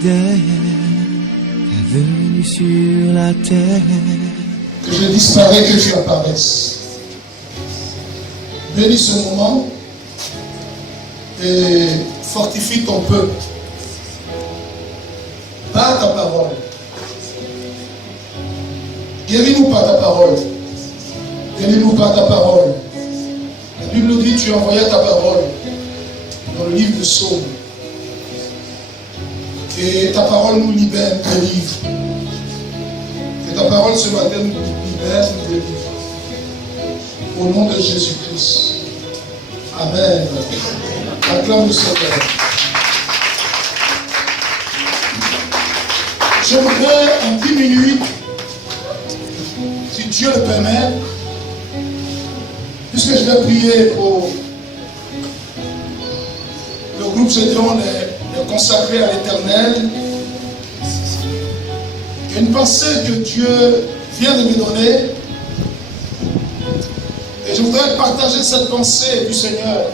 fidèle, venu sur la terre. Que je disparais, que tu apparaisses. Bénis ce moment et fortifie ton peuple par ta parole. Guéris-nous par ta parole. Guéris-nous par ta parole. La Bible dit, tu envoyais ta parole dans le livre de Psaume. Et ta parole nous libère, nous délivre. Que ta parole ce matin nous libère, nous délivre. Au nom de Jésus-Christ. Amen. Acclame le Seigneur. J'aimerais en 10 minutes, si Dieu le permet, puisque je vais prier pour le groupe Gédéon, les consacrer à l'Éternel. Il y a une pensée que Dieu vient de me donner. Et je voudrais partager cette pensée du Seigneur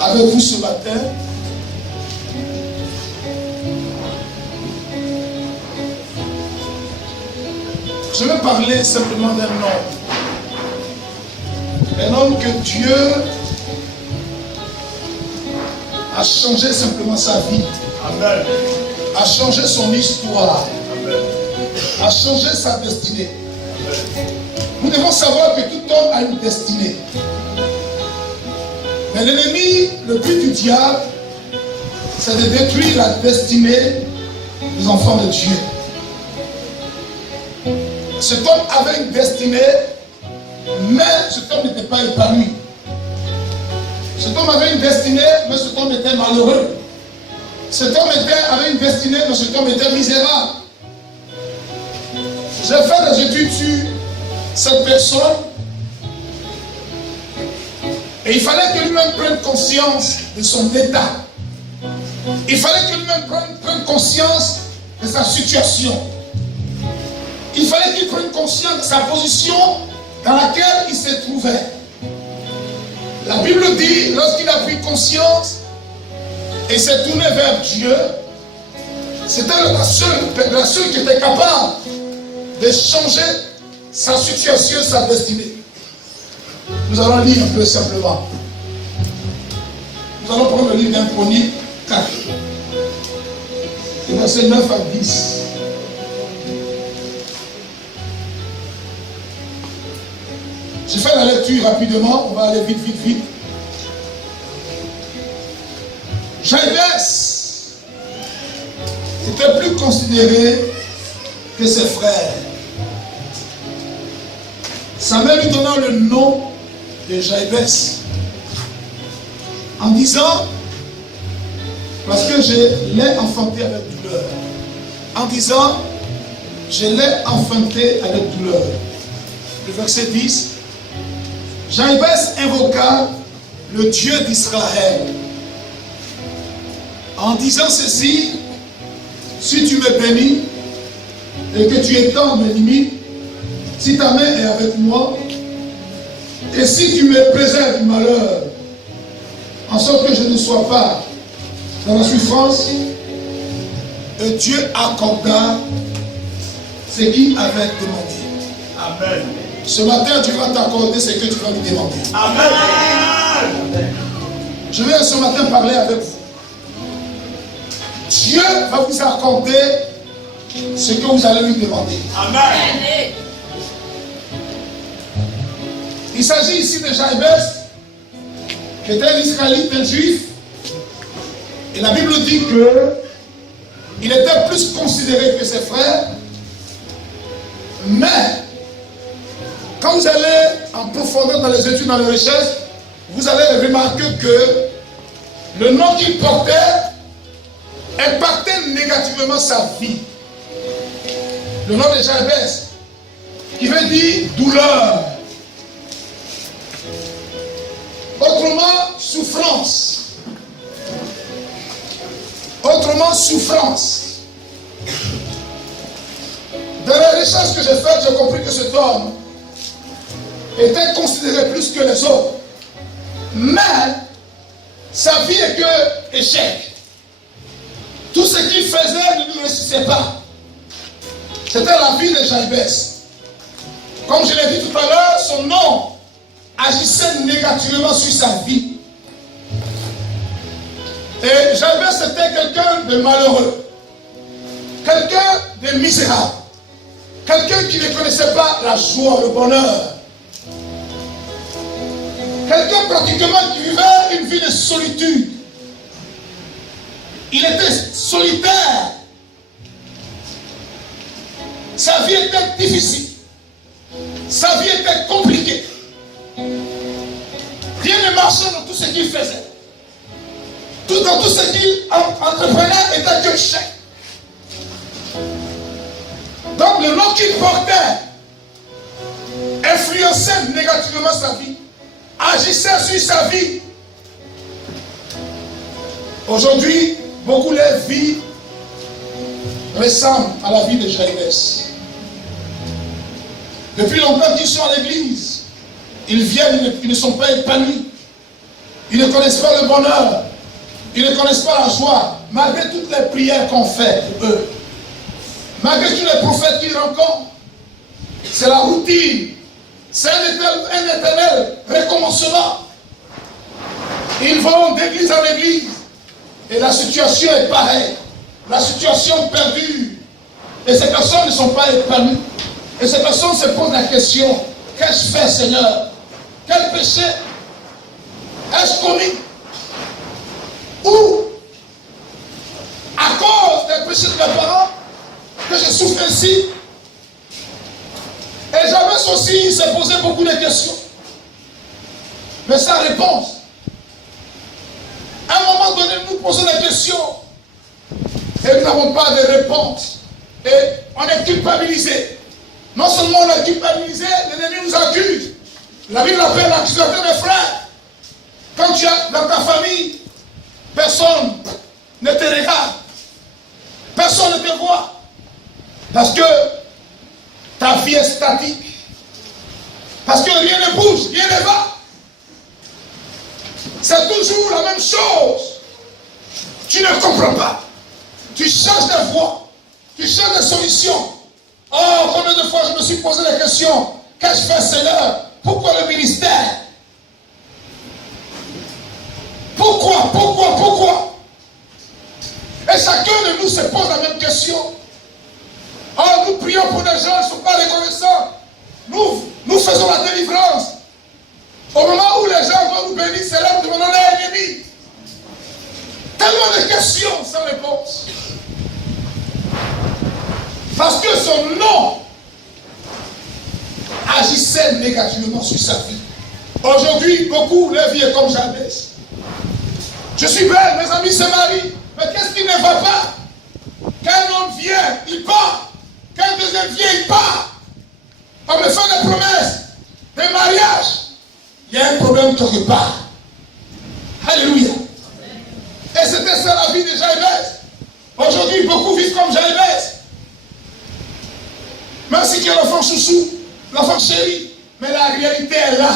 avec vous ce matin. Je vais parler simplement d'un homme. Un homme que Dieu a changé simplement sa vie. Amen. A changé son histoire. Amen. A changé sa destinée. Amen. Nous devons savoir que tout homme a une destinée. Mais l'ennemi, le but du diable, c'est de détruire la destinée des enfants de Dieu. Cet homme avait une destinée, mais cet homme n'était pas épanoui. Cet homme avait une destinée, mais cet homme était malheureux. Cet homme avait une destinée, mais cet homme était misérable. J'ai fait des études sur cette personne. Et il fallait que lui-même prenne conscience de son état. Il fallait que lui-même prenne conscience de sa situation. Il fallait qu'il prenne conscience de sa position dans laquelle il se trouvait. La Bible dit, lorsqu'il a pris conscience et s'est tourné vers Dieu, c'était la seule qui était capable de changer sa situation, sa destinée. Nous allons lire un peu simplement. Nous allons prendre le livre d'un Chronique 4, versets 9 à 10. Je fais la lecture rapidement, on va aller vite. Jaïbès était plus considéré que ses frères. Sa mère lui donnant le nom de Jaïbès en disant, parce que je l'ai enfanté avec douleur, en disant, je l'ai enfanté avec douleur. Le verset 10, Jaïbès invoqua le Dieu d'Israël en disant ceci, si tu me bénis et que tu étends mes limites, si ta main est avec moi, et si tu me préserves du malheur, en sorte que je ne sois pas dans la souffrance, et Dieu accorda ce qu'il avait demandé. Amen. Ce matin, tu vas t'accorder ce que tu vas lui demander. Amen. Je vais ce matin parler avec vous. Dieu va vous accorder ce que vous allez lui demander. Amen. Il s'agit ici de Jaïbès, qui était un Israélite, un Juif. Et la Bible dit qu'il était plus considéré que ses frères. Mais, quand vous allez en profondeur dans les études, dans les recherches, vous allez remarquer que le nom qu'il portait impactait négativement sa vie. Le nom de Jaïbès, qui veut dire douleur. Autrement, souffrance. Autrement, souffrance. Dans les recherches que j'ai faites, j'ai compris que cet homme était considéré plus que les autres. Mais sa vie est que échec. Tout ce qu'il faisait ne lui réussissait pas. C'était la vie de Jabès. Comme je l'ai dit tout à l'heure, son nom agissait négativement sur sa vie. Et Jabès était quelqu'un de malheureux, quelqu'un de misérable, quelqu'un qui ne connaissait pas la joie, le bonheur, quelqu'un pratiquement qui vivait une vie de solitude. Il était solitaire. Sa vie était difficile. Sa vie était compliquée. Rien ne marchait dans tout ce qu'il faisait. Dans tout ce qu'il entreprenait était que chèque. Donc le nom qu'il portait influençait négativement sa vie, agissait sur sa vie. Aujourd'hui, beaucoup leur vie ressemble à la vie de Jabès. Depuis longtemps qu'ils sont à l'église, ils viennent, ils ne sont pas épanouis. Ils ne connaissent pas le bonheur. Ils ne connaissent pas la joie. Malgré toutes les prières qu'on fait pour eux. Malgré tous les prophètes qu'ils rencontrent. C'est la routine. C'est un éternel recommencement. Ils vont d'église en église. Et la situation est pareille. La situation perdure. Et ces personnes ne sont pas épanouies. Et ces personnes se posent la question, qu'ai-je fait, Seigneur? Quel péché ai-je commis? Ou, à cause des péchés de mes parents, que je souffre ainsi? Et Jabès aussi, il s'est posé beaucoup de questions. Mais sa réponse, à un moment donné, nous posons des questions et nous n'avons pas de réponse. Et on est culpabilisé. Non seulement on est culpabilisé, l'ennemi nous accuse. La Bible appelle l'accusateur des frères. Quand tu es dans ta famille, personne ne te regarde. Personne ne te voit. Parce que ta vie est statique. Parce que rien ne bouge, rien ne va. C'est toujours la même chose. Tu ne comprends pas. Tu cherches des voies. Tu cherches des solutions. Oh, combien de fois je me suis posé la question, qu'ai-je fait, Seigneur? Pourquoi le ministère? Pourquoi? Et chacun de nous se pose la même question. Oh, nous prions pour des gens, ils ne sont pas reconnaissants. Nous faisons la délivrance. Au moment où les gens vont nous bénir, c'est là où nous demandons l'ennemi. Tellement de questions sans réponse. Parce que son nom agissait négativement sur sa vie. Aujourd'hui, beaucoup, leur vie est comme Jabès. Je suis belle, mes amis se marient. Mais qu'est-ce qui ne va pas? Qu'un homme vient, il part. Qu'un deuxième vient, il part. On me fait des promesses, des mariages. Il y a un problème quelque part. Alléluia. Et c'était ça la vie de Jabès. Aujourd'hui, beaucoup vivent comme Jabès. Même si tu es l'enfant chouchou, l'enfant chéri, mais la réalité est là.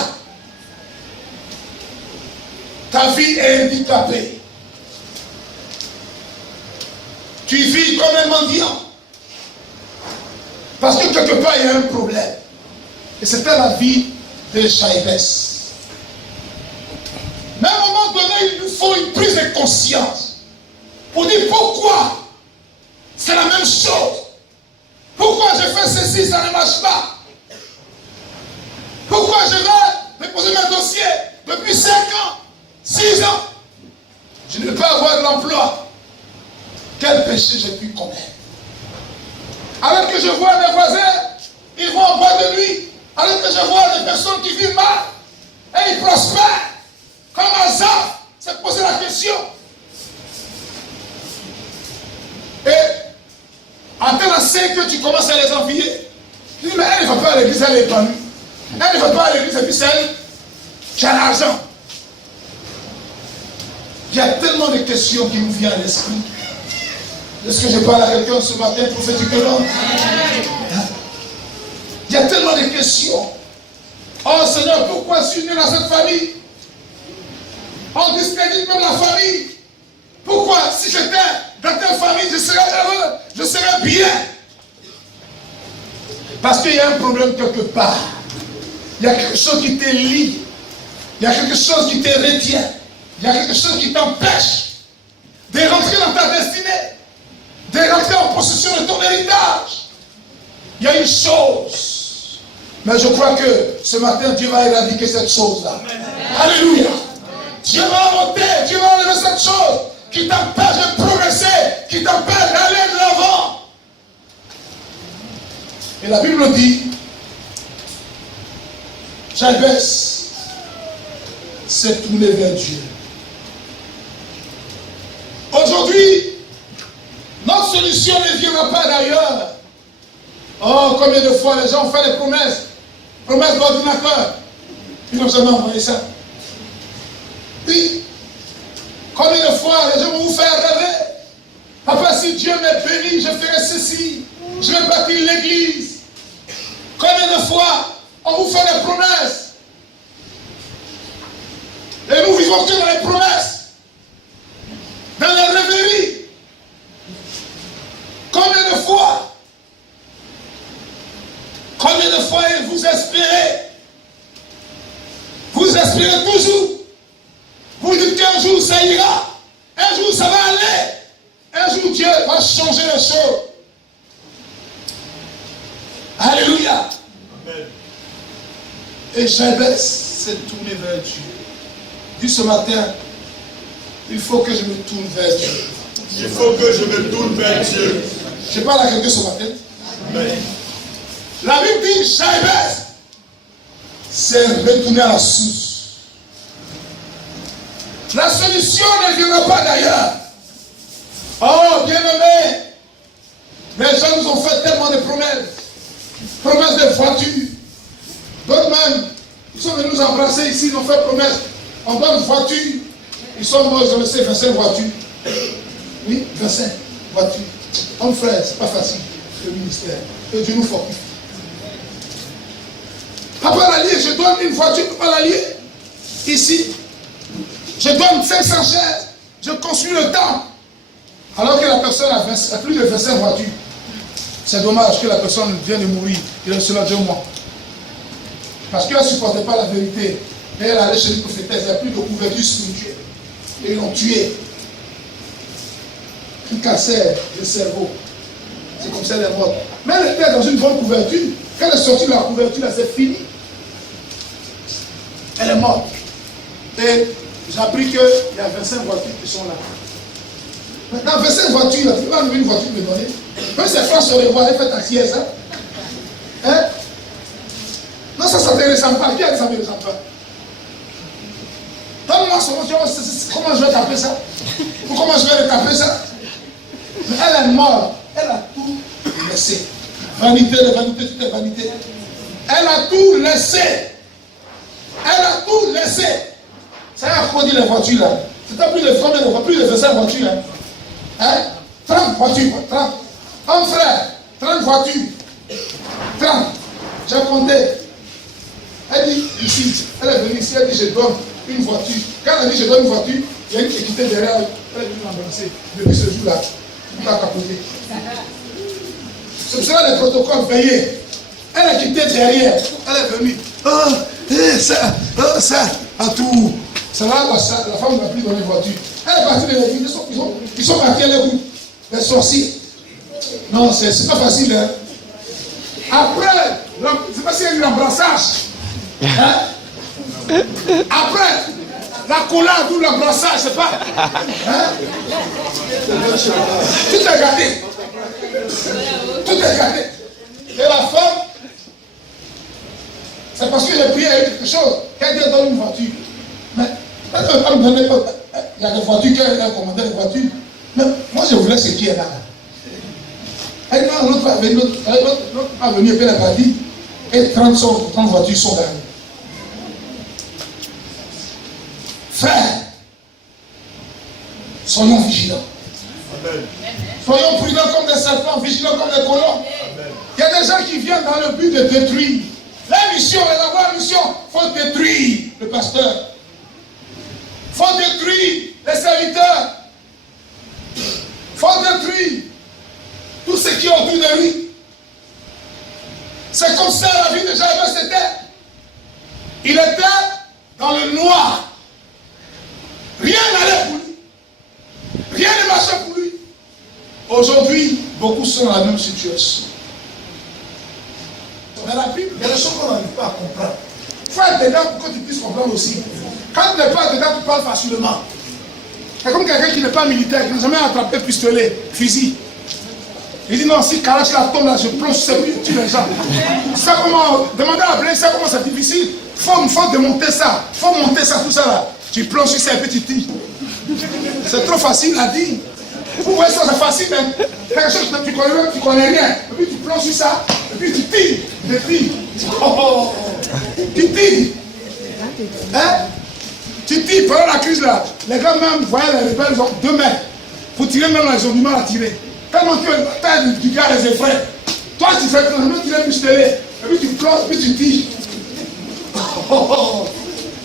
Ta vie est handicapée. Tu vis comme un mendiant. Parce que quelque part, il y a un problème. Et c'était la vie de Jabès. Mais à un moment donné, il nous faut une prise de conscience pour dire pourquoi c'est la même chose. Pourquoi je fais ceci, ça ne marche pas? Pourquoi je vais déposer mes dossiers depuis 5 ans, 6 ans? Je ne veux pas avoir de l'emploi. Quel péché j'ai pu commettre? Alors que je vois mes voisins, ils vont en boîte de nuit. Alors que je vois des personnes qui vivent mal et ils prospèrent. Comme hasard, c'est poser la question. Et en tel assez que tu commences à les envier. Tu dis, mais elle ne va pas à l'église, elle est épanouie. Elle ne va pas à l'église, et puis c'est elle qui a l'argent. Il y a tellement de questions qui nous viennent à l'esprit. Est-ce que je parle à quelqu'un ce matin prophétiquement? Il y a tellement de questions. Oh Seigneur, pourquoi je suis né dans cette famille? On discrédite même la famille. Pourquoi, si j'étais dans ta famille, je serai heureux, je serai bien. Parce qu'il y a un problème quelque part. Il y a quelque chose qui te lie. Il y a quelque chose qui te retient. Il y a quelque chose qui t'empêche de rentrer dans ta destinée, de rentrer en possession de ton héritage. Il y a une chose. Mais je crois que ce matin, Dieu va éradiquer cette chose-là. Alléluia. Dieu va ôter, Dieu va enlever cette chose qui t'empêche de progresser, qui t'empêche d'aller de l'avant. Et la Bible dit, Jabez s'est tourné vers Dieu. Aujourd'hui, notre solution ne viendra pas d'ailleurs. Oh, combien de fois les gens ont fait des promesses d'ordinateur. Ils n'ont jamais envoyé ça. Oui. Combien de fois les gens vont vous faire rêver. Papa, si Dieu me bénit, je ferai ceci. Je vais bâtir l'église. Combien de fois on vous fait des promesses. Et nous vivons que dans les promesses. Dans les rêveries. Combien de fois vous espérez? Vous espérez toujours. Vous dites qu'un jour ça ira. Un jour ça va aller. Un jour Dieu va changer les choses. Alléluia. Amen. Et Jabez s'est tourné vers Dieu. Dis ce matin, il faut que je me tourne vers Dieu. Il faut que je me tourne vers Dieu. Je parle à quelqu'un ce matin. Amen. La Bible dit Jabez s'est retourné à la source. La solution ne viendra pas d'ailleurs. Oh, bien-aimé, les gens nous ont fait tellement de promesses. Promesses de voitures. D'autres même, ils sont venus nous embrasser ici, ils ont fait promesse. On donne une voiture. Ils sont morts, ils ont laissé 25 voitures. Oui, 25 voitures. Mon frère, c'est pas facile, le ministère. Que Dieu nous fortifie. Papa l'allié, je donne une voiture, Papa l'allié. Ici, je donne 500 chaises. Je construis le temple. Alors que la personne a plus de 25 voitures. C'est dommage que la personne vient de mourir. Il reste là 2 mois. Parce qu'elle ne supportait pas la vérité. Et elle allait chez une prophétesse. Il n'y a plus de couverture spirituelle. Et ils l'ont tué. Un cancer de cerveau. C'est comme ça elle est morte. Mais elle était dans une bonne couverture. Quand elle est sortie de la couverture, là, c'est fini. Elle est morte. Et j'ai appris qu'il y a 25 voitures qui sont là. Maintenant, 25 voitures, tu vas enlever une voiture me donner. Même ses frères se revoient, elle fait ta sieste. Hein? Non, ça ne te ressemble pas. Qui a dit ça ne me ressemble pas? Donne-moi son nom, comment je vais taper ça? Ou comment je vais le taper ça? Mais elle est morte. Elle a tout laissé. Vanité, les vanités, toutes les vanités. Elle a tout laissé. Elle a tout laissé. Ça a produit les voitures là. C'était plus de 25 voitures. Hein? 30 voitures. 30. Un frère, 30 voitures. 30. J'ai compté. Elle dit ici, elle est venue ici, elle dit je donne une voiture. Quand elle dit je donne une voiture, il y a une qui était derrière elle. Elle est venue m'embrasser. Depuis ce jour-là, elle m'a capoté. C'est pour cela les protocoles payés. Elle a quitté derrière. Elle est venue. Ça, à tout. Ça là, la femme n'a plus donné voiture. Elle est partie de l'église. Ils sont partis à l'église. Les sorciers. Non, c'est pas facile. Hein? Après, c'est pas s'il y a eu l'embrassage. Hein? Après, la collade ou l'embrassage, c'est pas. Hein? Tout est gardé. Tout est gardé. Et la femme, c'est parce que j'ai prié à quelque chose. Quelqu'un donne une voiture. Mais elle ne peut pas me donner. Il y a des voitures qui ont commandé des voitures. Mais moi, je voulais ce qui est là. Elle m'a l'autre va venir, et puis elle a dit, et 30 voitures sont derrière. Frère, soyons vigilants. Amen. Soyons prudents comme des serpents, vigilants comme des colons. Il y a des gens qui viennent dans le but de détruire. La mission est d'avoir une mission. Il faut détruire le pasteur. Il faut détruire les serviteurs. Il faut détruire tout ce qui est autour de lui. C'est comme ça la vie de Jabez était. Il était dans le noir. Rien n'allait pour lui. Rien ne marchait pour lui. Aujourd'hui, beaucoup sont dans la même situation. Mais la Bible, il y a des choses qu'on n'arrive pas à comprendre. Il faut être dedans pour que tu puisses comprendre aussi. Quand tu n'es pas dedans, tu parles facilement. C'est comme quelqu'un qui n'est pas militaire, qui n'a jamais attrapé pistolet, fusil. Il dit non, si Kalash la tombe là, je plonge sur ses tue les gens. C'est comment, demandez à Blaise, c'est comment c'est difficile. Il faut démonter ça, il faut monter ça, tout ça là. Tu plonges sur ses petits tirs. C'est trop facile à dire. Vous voyez ça, c'est facile même. Quelque chose que tu connais rien. Et puis tu plonges sur ça, et puis tu tires. Tu tires. Oh, tu tires. Hein? Tu tires pendant la crise là. Les gars même voyaient les rebelles, ils ont 2 mètres. Pour tirer même là, ils ont du mal à tirer. Tellement que la taille du gars les effraie. Toi tu fais que tu tirer pistolet. Et puis tu plonges, et puis tu tires.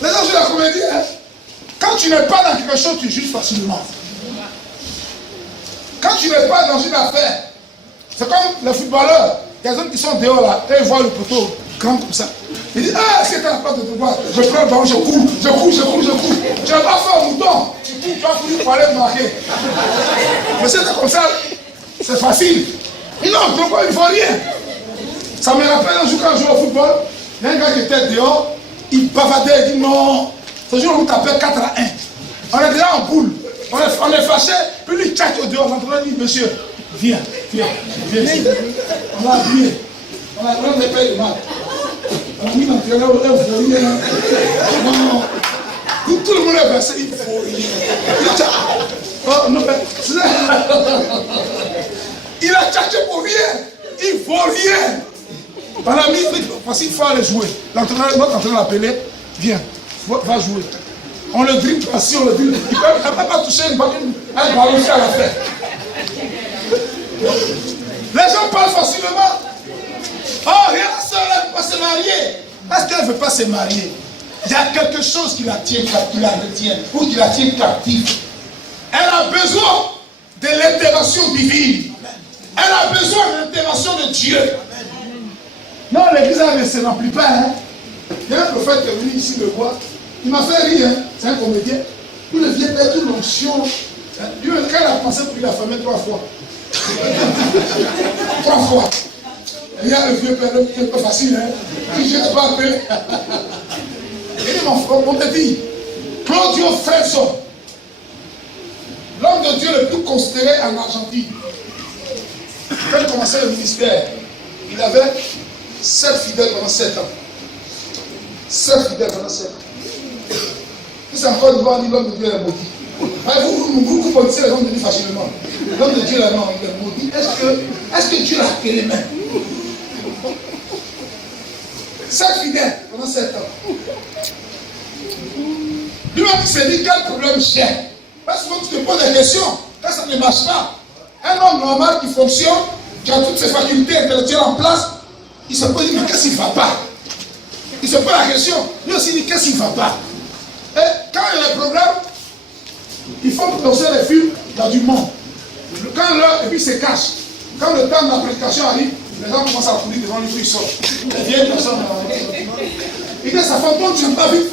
Les gens jouent la comédie. Hein? Quand tu n'es pas dans quelque chose, tu juges facilement. Quand tu n'es pas dans une affaire, c'est comme les footballeurs. Il y a des hommes qui sont dehors là, et ils voient le poteau grand comme ça. Ils disent, ah, c'est à la porte de droite. Je prends le ballon, je cours. Tu n'as pas fait un mouton. Tu cours, tu vas courir pour aller me marquer. Mais c'est comme ça, c'est facile. Non, pourquoi il ne faut rien? Ça me rappelle un jour quand je jouais au football, il y a un gars qui était dehors, il bavardait, il dit non. Ce jour, on tapait 4-1. On est déjà en poule. On est fâché, puis lui tchatche au dehors. L'entraîneur dit, monsieur, viens. On l'a habillé. On a payé le mal. On a mis l'entraîneur au fourrier là. Non. Tout le monde est versé, il faut rien. Oh non, mais il a tchatché pour rien. Il faut rien. On a mis, parce qu'il faut aller jouer. Notre entraîneur l'a appelé, viens, va jouer. On le dribble assis, on le dribble. Il ne peut pas toucher un ballon à la fête. Les gens parlent facilement. Oh, rien, elle ne veut pas se marier. Est-ce qu'elle ne veut pas se marier? Il y a quelque chose qui la tient, qui la retient, ou qui la tient captive. Elle a besoin de l'intervention divine. Elle a besoin de l'intervention de Dieu. Non, l'église ne se remplit pas. Hein? Il y a un prophète qui est venu ici le voir. Il m'a fait rire, hein? C'est un comédien. Tout le vieux père, toute l'onction. Lui, quand il a pensé pour lui, il a fermé 3 fois. 3 fois. Il y a le vieux père, c'est pas facile, hein? Je n'ai pas appelé. Il dit, mon petit, Claudio Fredson, l'homme de Dieu le plus considéré en Argentine. Quand il commençait le ministère, il avait 7 fidèles pendant 7 ans. 7 fidèles pendant 7 ans. C'est encore de voir l'homme de Dieu est maudit. Vous connaissez les hommes de Dieu facilement. L'homme de Dieu là, non, il est maudit. Est-ce que Dieu l'a appelé même? 7 fidèles pendant 7 ans. Lui-même il s'est dit quel problème j'ai. Parce que tu te poses des questions. Quand ça ne marche pas, un homme normal qui fonctionne, qui a toutes ses facultés intellectuelles en place, il se pose, mais qu'est-ce qu'il ne va pas? Il se pose la question. Lui aussi dit qu'est-ce qu'il ne va pas? Et quand il y a des problèmes, il faut lancer les films dans du monde. Quand l'heure, et puis il se cache. Quand le temps de la prédication arrive, les gens commencent à courir devant lui, puis ils sortent. Les vieilles personnes. Il dit sa femme, donc tu n'as pas vu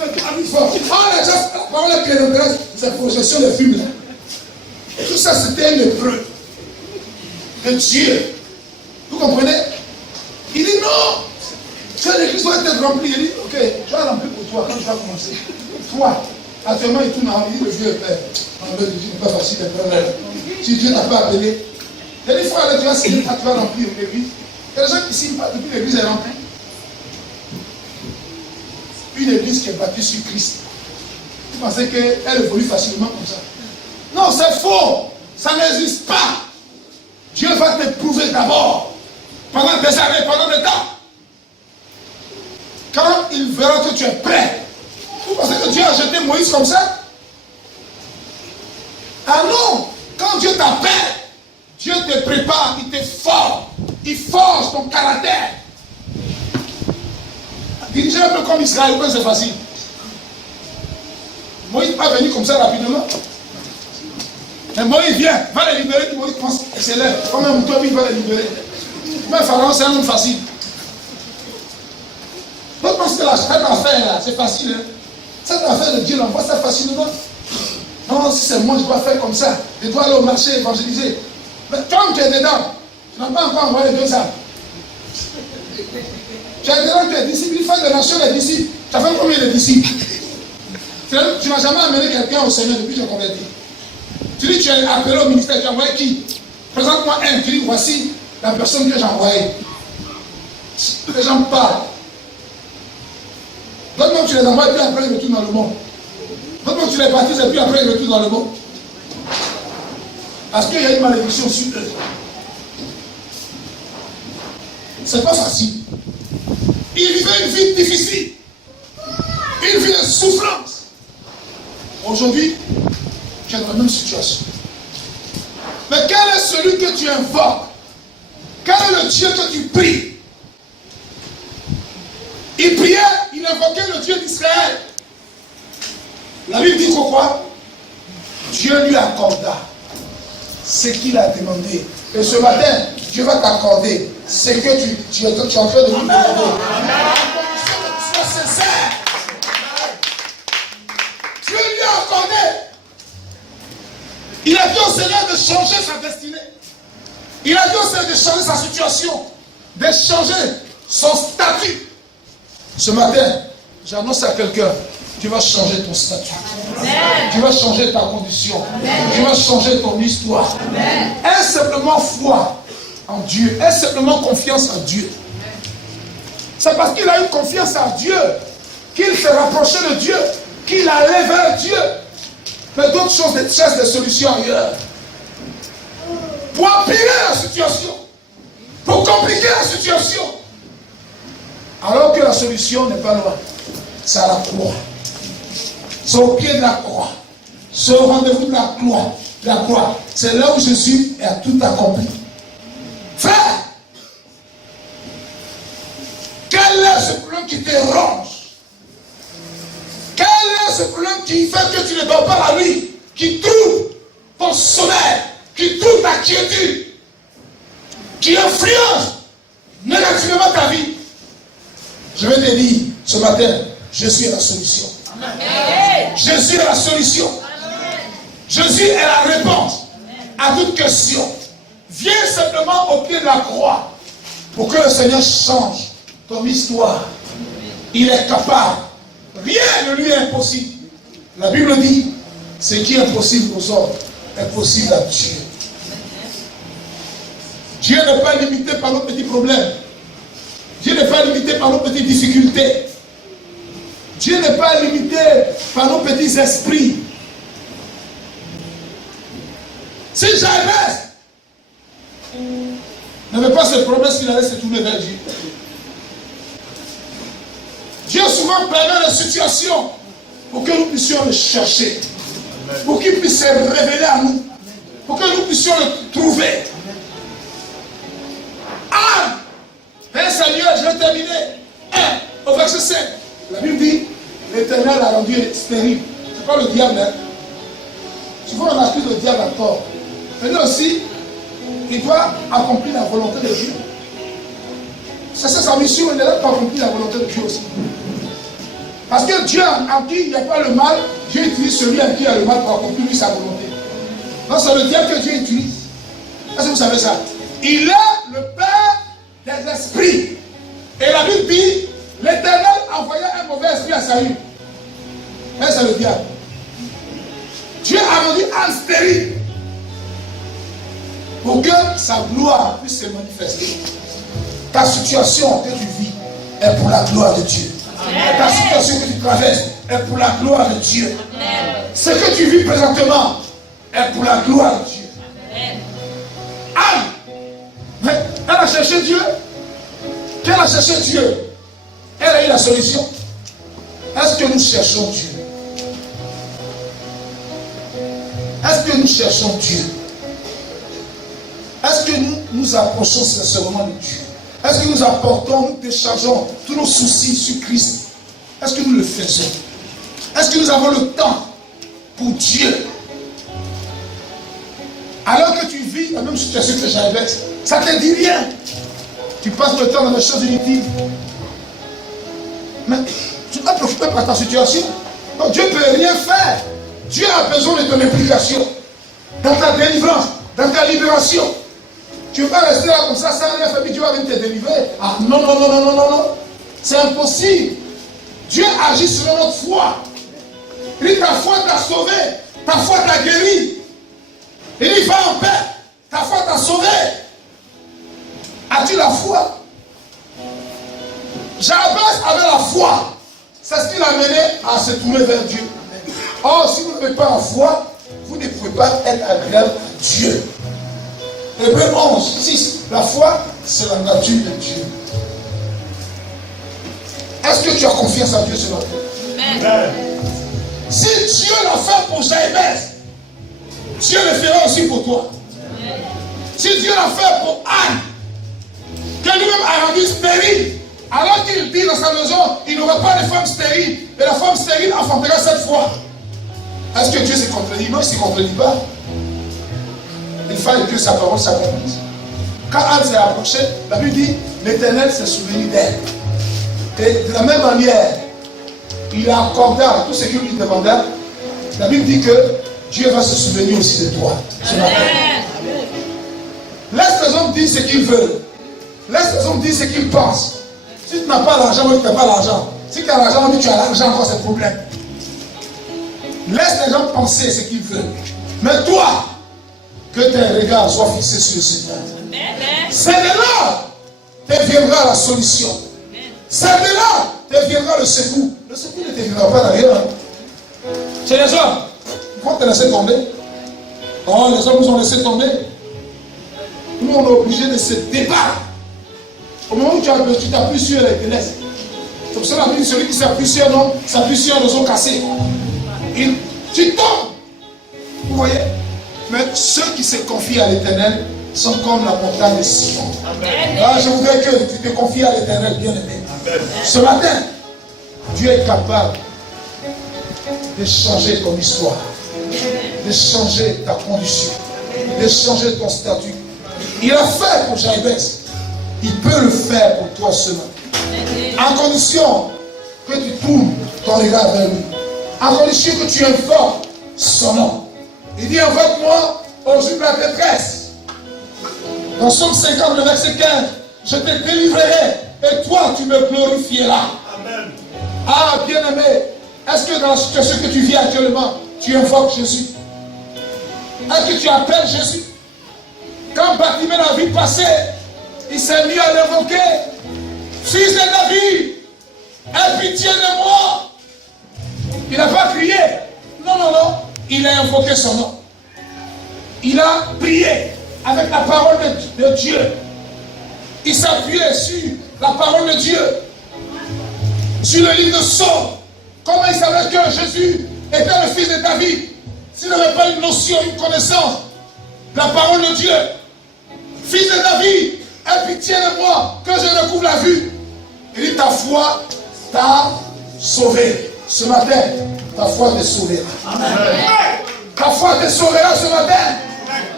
fort. Ah, les gens, la parole est pénétrée, c'est projection des films là. Tout ça, c'était un lépreux de Dieu. Vous comprenez? Il dit non, que l'église doit être remplie. Il dit, ok, tu vas remplir pour toi quand tu vas commencer. Toi, actuellement, il tourne en vie, le vieux père. En fait, Dieu n'est pas facile de prendre. Si Dieu n'a pas appelé, il y a des fois, tu vas signer, tu vas remplir l'église. Il y a des gens qui signent pas depuis l'église est remplie. Une église qui est bâtie sur Christ. Tu pensais qu'elle évolue facilement comme ça? Non, c'est faux. Ça n'existe pas. Dieu va te prouver d'abord. Pendant des années, pendant des temps. Quand il verra que tu es prêt. Vous pensez que Dieu a jeté Moïse comme ça? Ah non. Quand Dieu t'appelle, Dieu te prépare, il te forge. Il forge ton caractère. Diriger un peu comme Israël, c'est facile. Moïse n'est pas venu comme ça rapidement. Et Moïse vient, va les libérer, puis Moïse commence, il s'élève. Comme un mouton, il va les libérer. Mais Pharaon, c'est un homme facile. L'autre pense que cette affaire là, c'est facile. Hein? Cette affaire de Dieu, on voit ça facilement. Non, si c'est moi, je dois faire comme ça. Je dois aller au marché évangéliser. Mais quand tu es dedans, tu n'as pas encore envoyé les deux âmes. Tu es dedans, tu es disciple, il fait de nation les disciples. Tu as fait combien de disciples? Tu n'as jamais amené quelqu'un au Seigneur depuis que tu as converti. Tu dis, tu es appelé au ministère, tu as envoyé qui? Présente-moi un, tu dis, voici la personne que j'ai envoyée. Les gens parlent. D'autres moments, tu les envoies et puis après ils retournent dans le monde. D'autres moments, tu les baptises et puis après ils retournent dans le monde. Parce qu'il y a une malédiction sur eux. C'est pas facile. Ils vivaient une vie difficile. Une vie de souffrance. Aujourd'hui, tu es dans la même situation. Mais quel est celui que tu invoques? Quel est le Dieu que tu pries? Il priait, il invoquait le Dieu d'Israël. La Bible dit quoi? Dieu lui accorda ce qu'il a demandé. Et ce matin, Dieu va t'accorder ce que tu es en train de lui demander. Sois sincère. Dieu lui a accordé. Il a dit au Seigneur de changer sa destinée. Il a dit au Seigneur de changer sa situation, de changer son statut. Ce matin, j'annonce à quelqu'un, tu vas changer ton statut. Amen. Tu vas changer ta condition. Amen. Tu vas changer ton histoire. Aie simplement foi en Dieu. Aie simplement confiance en Dieu. C'est parce qu'il a eu confiance en Dieu qu'il s'est rapproché de Dieu, qu'il allait vers Dieu. Mais d'autres choses, des cherche des solutions ailleurs. Pour empirer la situation. Pour compliquer la situation. Alors que la solution n'est pas loin. C'est à la croix. C'est au pied de la croix. C'est au rendez-vous de la croix. C'est là où Jésus a tout accompli. Frère, quel est ce problème qui te ronge? Quel est ce problème qui fait que tu ne dors pas la nuit? Qui trouve ton sommeil? Qui trouve ta quiétude? Qui influence négativement ta vie? Je vais te dire ce matin, je suis la solution. Jésus est la solution. Jésus est la réponse à toute question. Viens simplement au pied de la croix pour que le Seigneur change ton histoire. Il est capable. Rien ne lui est impossible. La Bible dit, ce qui est impossible aux hommes est possible à Dieu. Dieu n'est pas limité par nos petits problèmes. Dieu n'est pas limité par nos petites difficultés. Dieu n'est pas limité par nos petits esprits. Si Jabez n'avait pas cette promesse qu'il allait se tourner vers Dieu. Dieu souvent permet des situations pour que nous puissions le chercher. Pour qu'il puisse se révéler à nous. Pour que nous puissions le trouver. Anne, Seigneur, je vais terminer. 1, au verset 5. La Bible dit, l'Éternel a rendu stérile. C'est pas le diable, hein. Souvent on accuse le diable à tort. Mais lui aussi, il doit accomplir la volonté de Dieu. C'est ça sa mission, il est là pour accomplir la volonté de Dieu aussi. Parce que Dieu, en qui il n'y a pas le mal, Dieu utilise celui en qui il y a le mal pour accomplir sa volonté. Donc c'est le diable que Dieu utilise. Est-ce que vous savez ça? Il est le Père des esprits. Et la Bible dit, l'Éternel envoya un mauvais esprit à Saül. Mais c'est le diable. Dieu a rendu Anne stérile pour que sa gloire puisse se manifester. Ta situation que tu vis est pour la gloire de Dieu. Amen. Ta situation que tu traverses est pour la gloire de Dieu. Amen. Ce que tu vis présentement est pour la gloire de Dieu. Amen. Anne, elle a cherché Dieu. Elle a cherché Dieu. Elle a eu la solution. Est-ce que nous cherchons Dieu? Est-ce que nous cherchons Dieu? Est-ce que nous nous approchons sincèrement de Dieu? Est-ce que nous apportons, nous déchargeons tous nos soucis sur Christ? Est-ce que nous le faisons? Est-ce que nous avons le temps pour Dieu? Alors que tu vis la même situation que Jabez, ça ne te dit rien. Tu passes le temps dans les choses inutiles. Mais tu n'es pas préoccupé par ta situation. Donc Dieu ne peut rien faire. Dieu a besoin de ton implication. Dans ta délivrance, dans ta libération. Tu ne peux pas rester là comme ça sans rien faire, puis Dieu va venir te délivrer. Ah non, non, non, non, non, non, non. C'est impossible. Dieu agit selon notre foi. Il dit ta foi t'a sauvé, ta foi t'a guéri. Il dit va en paix, ta foi t'a sauvé. As-tu la foi? Jabez avait la foi. C'est ce qui l'a mené à se tourner vers Dieu. Or, si vous n'avez pas la foi, vous ne pouvez pas être agréable à Dieu. Hébreux 11, 6. La foi, c'est la nature de Dieu. Est-ce que tu as confiance en Dieu ce matin? Amen. Si Dieu l'a fait pour Jabez, Dieu le fera aussi pour toi. Amen. Si Dieu l'a fait pour Anne, que lui-même a rendu stérile, alors qu'il dit dans sa maison, il n'aura pas de femme stérile, et la femme stérile enfantera cette fois. Est-ce que Dieu s'est contredit? Non, il ne s'est contredit pas. Il fallait que sa parole s'accomplisse. Quand Anne s'est approchée, la Bible dit, l'Éternel s'est souvenu d'elle. Et de la même manière, il a accordé à tout ce qu'il lui demandait. La Bible dit que Dieu va se souvenir aussi de toi. Laisse les hommes dire ce qu'ils veulent. Laisse les hommes dire ce qu'ils pensent. Si tu n'as pas l'argent, tu n'as pas l'argent. Si tu as l'argent, tu as l'argent, encore c'est le problème. Laisse les gens penser ce qu'ils veulent. Mais toi, que tes regards soient fixés sur le Seigneur. C'est de là que viendra la solution. C'est de là que viendra le secours. Le secours ne te viendra pas d'ailleurs. C'est les hommes. Ils vont te laisser tomber. Oh, les hommes nous ont laissé tomber. Nous, on est obligé de se débattre. Au moment où tu t'appuies sur les ténèbres. C'est pour ça que la Bible dit celui qui s'appuie sur un homme, s'appuie sur un oiseau cassé. Tu tombes. Vous voyez? Mais ceux qui se confient à l'Éternel sont comme la montagne de Sion. Là, je voudrais que tu te confies à l'Éternel, bien-aimé. Ce matin, Dieu est capable de changer ton histoire, de changer ta condition, de changer ton statut. Il a fait pour Jabez. Il peut le faire pour toi ce matin. En condition que tu tournes ton regard vers lui. En condition que tu invoques son nom. Il dit, invoque-moi au jour de la détresse. Dans Somme 50, le verset 15, je te délivrerai et toi, tu me glorifieras. Amen. Ah, bien-aimé, est-ce que dans la situation que tu vis actuellement, tu invoques Jésus? Est-ce que tu appelles Jésus? Quand Bartimée l'a vu passer, il s'est mis à l'invoquer. Fils de David, aie pitié de moi. Il n'a pas crié. Non, non, non. Il a invoqué son nom. Il a prié avec la parole de Dieu. Il s'appuyait sur la parole de Dieu. Sur le livre de Somme. Comment il savait que Jésus était le fils de David? S'il n'avait pas une notion, une connaissance de la parole de Dieu. Fils de David, aie pitié de moi, que je recouvre la vue. Il dit, ta foi t'a sauvé. Ce matin, ta foi te sauvera. Amen. Ta foi te sauvera ce matin.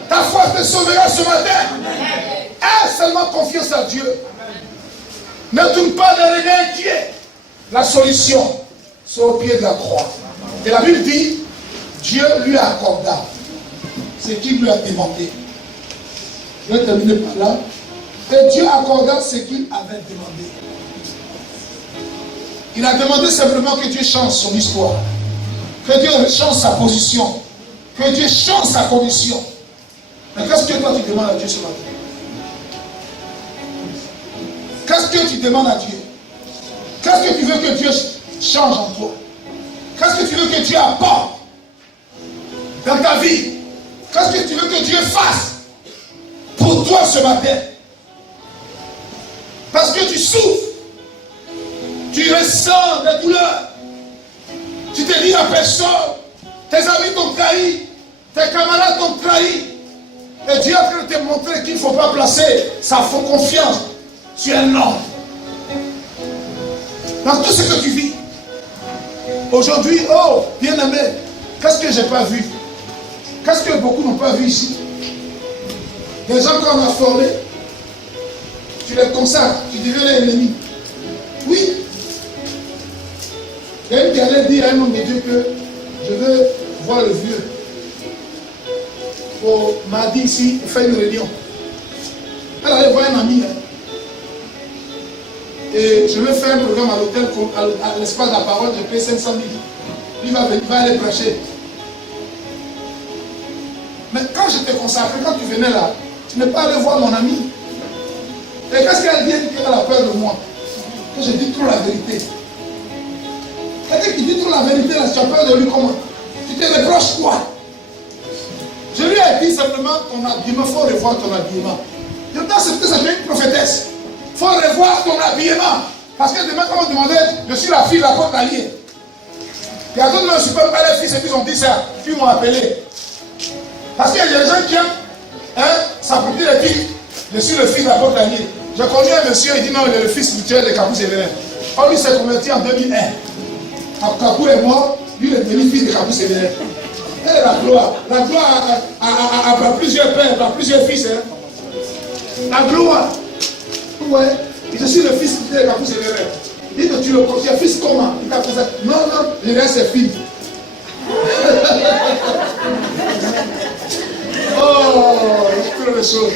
Ta foi te sauvera ce matin. Aie seulement confiance à Dieu. Ne tourne pas de regard inquiet. La solution, c'est au pied de la croix. Et la Bible dit, Dieu lui accorda ce qu'il lui a demandé. Je vais terminer par là. Et Dieu accorda ce qu'il avait demandé. Il a demandé simplement que Dieu change son histoire. Que Dieu change sa position. Que Dieu change sa condition. Mais qu'est-ce que toi tu demandes à Dieu ce matin? Qu'est-ce que tu demandes à Dieu? Qu'est-ce que tu veux que Dieu change en toi? Qu'est-ce que tu veux que Dieu apporte dans ta vie? Qu'est-ce que tu veux que Dieu fasse pour toi ce matin? Parce que tu souffres. Tu ressens des douleurs. Tu te dis à personne. Tes amis t'ont trahi. Tes camarades t'ont trahi. Et Dieu est en train de te montrer qu'il ne faut pas placer sa confiance sur un homme. Dans tout ce que tu vis. Aujourd'hui, oh, bien-aimé, qu'est-ce que je n'ai pas vu? Qu'est-ce que beaucoup n'ont pas vu ici? Des gens qu'on a formés, tu les consacres, tu deviens l'ennemi. Oui. Il y a une qui allait dire à un homme de Dieu que je veux voir le vieux. Au mardi ici, il fait une réunion. Elle allait voir un ami. Et je veux faire un programme à l'hôtel, à l'espace de la parole, je paye 500 000. Lui va venir, il va aller prêcher. Mais quand je t'ai consacré, quand tu venais là, tu n'es pas allé voir mon ami. Et qu'est-ce qu'elle dit qu'elle a peur de moi? Que je dis trop la vérité. Elle dit qu'il dit trop la vérité, là, tu as peur de lui comment? Tu te reproches quoi? Je lui ai dit simplement ton habillement, il faut revoir ton habillement. Je pense que c'est une prophétesse. Il faut revoir ton habillement. Parce que demain, quand on demandait, je suis la fille de l'apôtre allié. Il y a d'autres ne suis pas les fils et puis ils ont dit ça. Puis ils m'ont appelé. Parce qu'il y a des gens qui aiment s'approprier les filles. Je suis le fils de l'apôtre allié. J'ai connu un monsieur, il dit non, il est le fils spirituel de Kapou Sévérin. Quand lui s'est converti en 2001, Kapou est mort, lui il est devenu fils de Kapou Sévérin. Et la gloire a plusieurs pères, a plusieurs fils. Hein. La gloire. Ouais, je suis le fils de Kapou Sévérin. Il dit que tu le considères fils comment? Il t'a posé. Non, non, je reste ses filles. Oh, il y a les choses.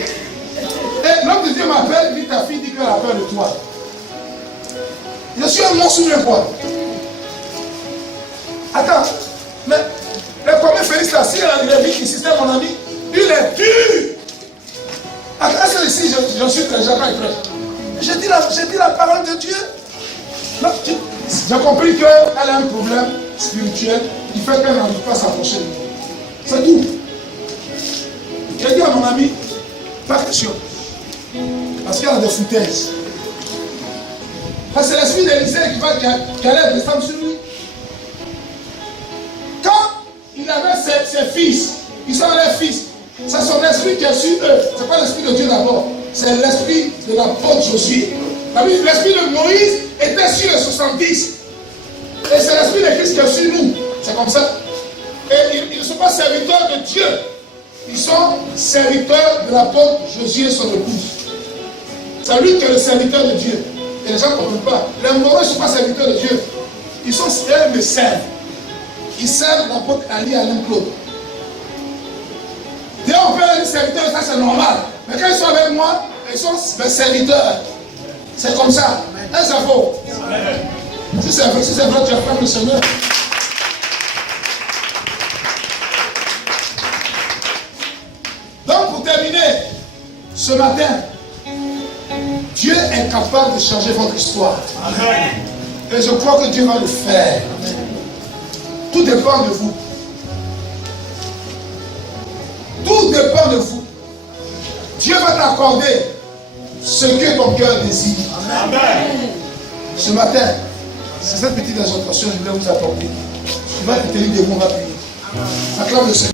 Et l'homme de Dieu m'appelle, dit ta fille dit qu'elle a peur de toi. Je suis un monstre ou quoi? Attends, mais le premier Félix là, si elle a vu ici, c'était mon ami, il est dur. Attends, est-ce que ici je suis très jamais prêt? J'ai dit la parole de Dieu. J'ai compris qu'elle a un problème spirituel qui fait qu'elle n'arrive pas à s'approcher de moi. C'est tout. J'ai dit à mon ami, pas question. Parce qu'elle a des foutaises. Parce que c'est l'esprit d'Élisée qui allait descendre sur lui. Quand il avait ses fils, ils sont les fils, c'est son esprit qui est sur eux. Ce n'est pas l'esprit de Dieu d'abord, c'est l'esprit de l'apôtre Josué. L'esprit de Moïse était sur les 70. Et c'est l'esprit de Christ qui est sur nous. C'est comme ça. Et ils ne sont pas serviteurs de Dieu. Ils sont serviteurs de l'apôtre Josué, son épouse. C'est lui qui est le serviteur de Dieu. Et les gens ne comprennent pas. Les moraux ne sont pas serviteurs de Dieu. Ils sont eux me servent. Ils servent l'apôtre Ali Alain Claude. Dès on peut être serviteur, ça c'est normal. Mais quand ils sont avec moi, ils sont mes serviteurs. C'est comme ça. Est-ce que c'est faux? Si c'est vrai, tu as fait le Seigneur. Donc pour terminer, ce matin, Dieu est capable de changer votre histoire. Amen. Et je crois que Dieu va le faire. Amen. Tout dépend de vous. Tout dépend de vous. Dieu va t'accorder ce que ton cœur désire. Amen. Ce matin, c'est cette petite exhortation que je voulais vous apporter. Tu vas te tenir debout, on va prier. Acclame le Seigneur.